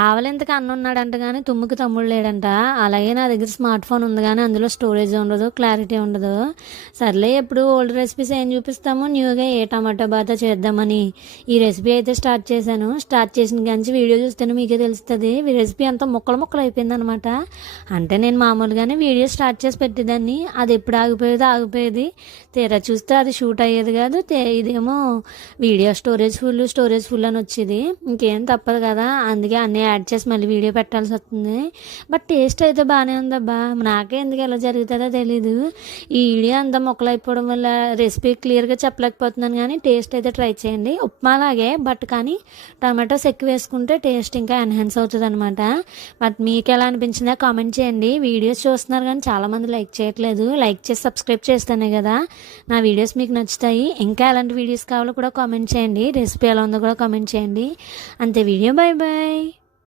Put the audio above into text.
ఆవలింతకి అన్న ఉన్నాడంట కానీ తుమ్ముకి తమ్ముడు లేడంట. అలాగే నా దగ్గర స్మార్ట్ ఫోన్ ఉంది కానీ అందులో స్టోరేజ్ ఉండదు, క్లారిటీ ఉండదు. సర్లే ఎప్పుడు ఓల్డ్ రెసిపీస్ ఏం చూపిస్తాము, న్యూగా ఏ టమాటో బాత చేద్దామని ఈ రెసిపీ అయితే స్టార్ట్ చేశాను. స్టార్ట్ చేసిన కానీ వీడియో చూస్తేనే మీకే తెలుస్తుంది. ఈ రెసిపీ అంతా ముక్కలు ముక్కలు అయిపోయింది అనమాట. అంటే నేను మామూలుగానే వీడియో స్టార్ట్ చేసి పెట్టేదాన్ని, అది ఎప్పుడు ఆగిపోయేది. తీరా చూస్తే అది షూట్ అయ్యేది కాదు. ఇదేమో వీడియో స్టోరేజ్ ఫుల్ అని వచ్చేది. ఇంకేం తప్పదు కదా, అందుకే అన్నీ యాడ్ చేసి మళ్ళీ వీడియో పెట్టాల్సి వస్తుంది. బట్ టేస్ట్ అయితే బాగానే ఉందబ్బా. నాకే ఎందుకు ఎలా జరుగుతుందో తెలీదు. ఈ వీడియో అంతా మొక్కలు అయిపోవడం వల్ల రెసిపీ క్లియర్గా చెప్పలేకపోతున్నాను, కానీ టేస్ట్ అయితే ట్రై చేయండి. ఉప్మా లాగే, బట్ కానీ టమాటోస్ ఎక్కువ వేసుకుంటే టేస్ట్ ఇంకా ఎన్హాన్స్ అవుతుంది అనమాట. బట్ మీకు ఎలా అనిపించిందో కామెంట్ చేయండి. వీడియోస్ చూస్తున్నారు కానీ చాలామంది లైక్ చేయట్లేదు. లైక్ చేసి సబ్స్క్రైబ్ చేస్తానే కదా నా వీడియోస్ మీకు నచ్చుతాయి. ఇంకా ఎలాంటి వీడియోస్ కావాలో కూడా కామెంట్ చేయండి. రెసిపీ ఎలా ఉందో కూడా కామెంట్ చేయండి. అంతే, వీడియో బాయ్ బాయ్.